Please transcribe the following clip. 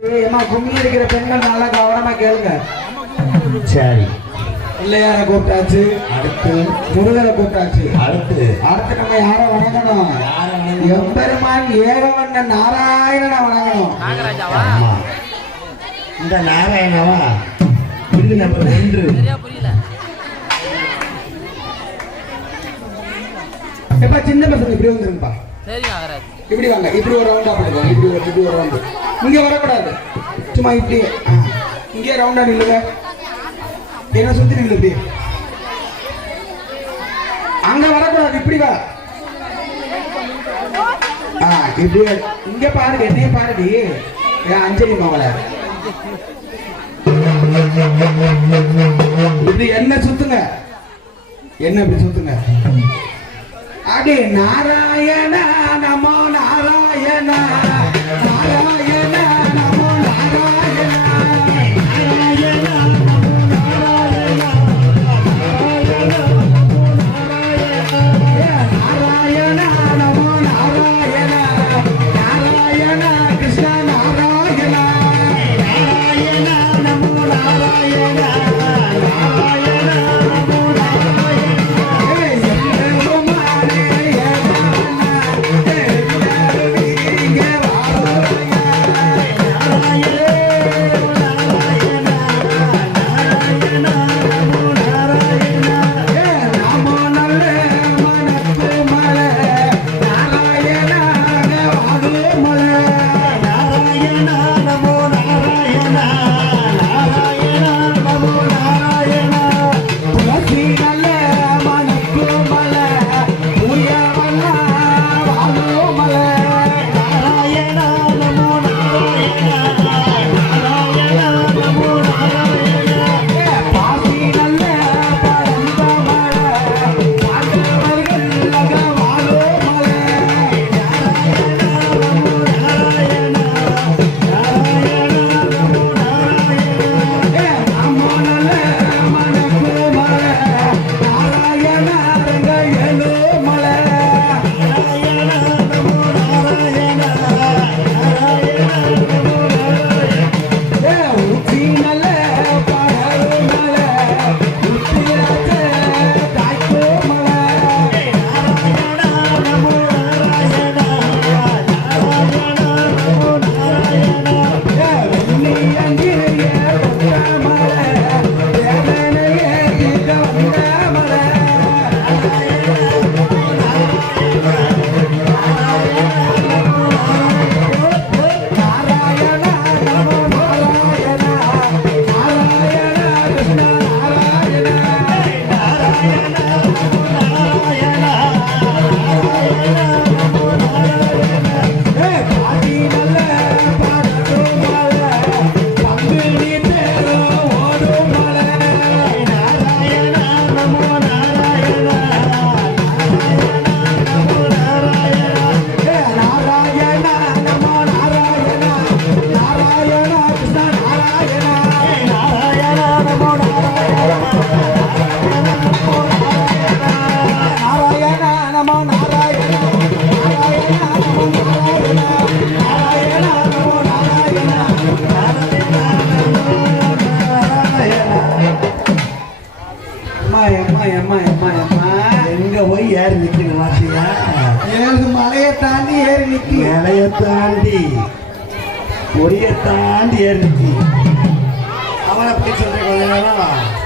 ஏமா கும்மி இருக்கிற பெண்கள் நல்லா கவனமா கேளுங்க. சரி. பிள்ளையார கூப்பிட்டாச்சு. அடுத்து? முருகரை கூப்பிட்டாச்சு. அடுத்து? அடுத்து நம்ம யாரை வணங்கணும்? எம்பெருமான் ஏகவண்ண நாராயணனை வணங்கணும். ஆமா. இந்த நாராயணவா? ஒன்று எப்ப சின்ன பசங்க இப்படி வந்துருங்கப்பா. இப்படி வாங்க இப்படி ஒரு ரவுண்டா போடுங்க இப்படி ஒரு இப்படி ஒரு ரவுண்டு இங்க வரக்கூடாது. சும்மா இப்படி இங்கே ரவுண்டா நில்லுங்க. என்ன சுத்தி நில்லு இப்படி. அங்க வரக்கூடாது இப்படி வா. ஆ இப்படி இங்க பாருங்க என்னைய பாருடி. ஏன் அஞ்சலி மாவள. இப்படி என்ன சுத்துங்க. என்ன இப்படி சுத்துங்க. அடி நாராயண நமோ நாராயண. ஏறி நிக்கணும் வாசியா ஏழு மலையை தாண்டி ஏறி நிக்கி. மலையை தாண்டி பொடியை தாண்டி ஏறி நிக்கி. அவனை அப்படி சொல்ற கொஞ்ச நேரம்.